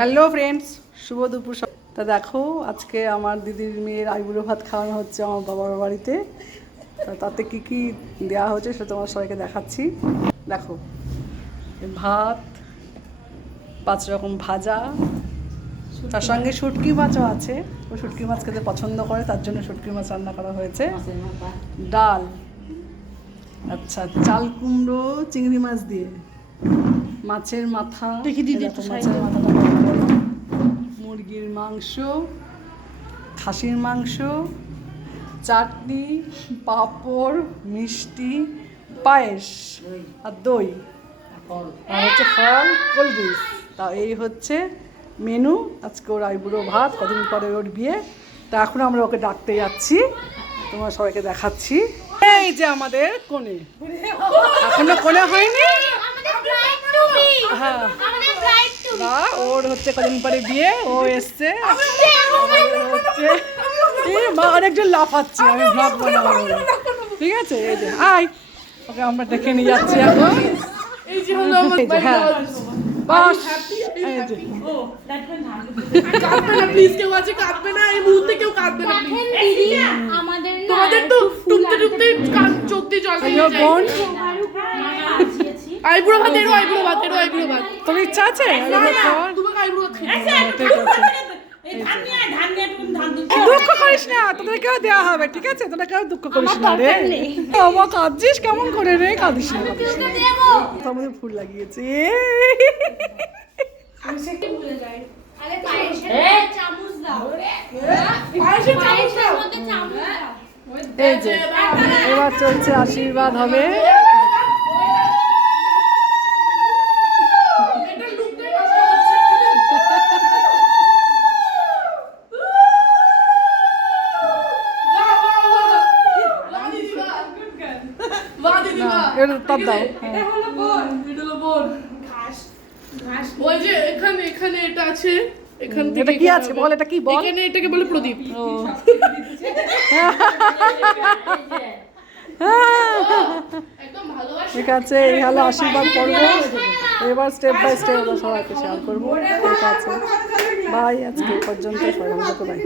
Hello friends, শুভ দুপুর। তা দেখো, আজকে আমার দিদির মেয়ের আইবুড়ো ভাত খাওয়ানো হচ্ছে আমার বাবার বাড়িতে। তাতে কি কি দেওয়া হচ্ছে সেটা তোমার সবাইকে দেখাচ্ছি। দেখো, ভাত, 5 রকম ভাজা, তার সঙ্গে শুটকি মাছও আছে। ও শুটকি মাছ খেতে পছন্দ করে, তার জন্য শুটকি মাছ রান্না করা হয়েছে। ডাল, আচ্ছা, চাল কুমড়ো চিংড়ি মাছ দিয়ে, মাছের মাথা, মাছের মাথাটা, মুরগির মাংস, খাসির মাংস, চাটনি, পাঁপড়, মিষ্টি, পায়েস আর দই, আর হচ্ছে ফল, কোল্ড ড্রিঙ্কস। তা এই হচ্ছে মেনু আজকে ওর আইবুড়ো ভাত। কদিন পরে ওর বিয়ে, তা এখন আমরা ওকে ডাকতে যাচ্ছি, তোমার সবাইকে দেখাচ্ছি। এই যে আমাদের কোণে, এখনো কোণে হয়নি। হ্যাঁ, না, ওর হচ্ছে কদিন পরে বিয়ে, ও এসছে। হচ্ছে মা অনেকজন লাফাচ্ছে, আমি ব্লগ বানাবো, ঠিক আছে? এই যে আয়, ওকে আমরা ডেকে নিয়ে যাচ্ছি এখন। এই যে হলো আমার বাস, এই যে কাঁদবে না প্লিজ, কেউ আছে কাঁদবে না এই মুহূর্তে, কেউ কাঁদবে না প্লিজ। তোমাদের তো টুকতে টুকতে চোখ দিয়ে জল বেরিয়ে যায়। বোন, আইবুড়ো ভাত, এরো আইবুড়ো ভাত, এরো আইবুড়ো ভাত। তোর ইচ্ছা আছে? তোমাকে আইবুড়ো ভাত খেতে, দুঃখ করিস না, তোদের কেউ দেওয়া হবে, ঠিক আছে? তোরা কেউ দুঃখ করিস না রে। বাবা কাঁদছিস কেমন করে রে? কাঁদিস না, আমাদের ফুল লাগিয়েছে। এই যে এবার চলছে আশীর্বাদ হবে। এখানে এটা আছে, এখান থেকে কি আছে বল, এটা কি বল? এখানে এটাকে বলে প্রদীপ। ঠিক আছে, এই হলো আশীর্বাদ করবো। এবার স্টেপ বাই স্টেপ সবাইকে শেয়ার করবো। ঠিক আছে, বাই, আজকে পর্যন্ত সবাই ভালো থাকো, বাই।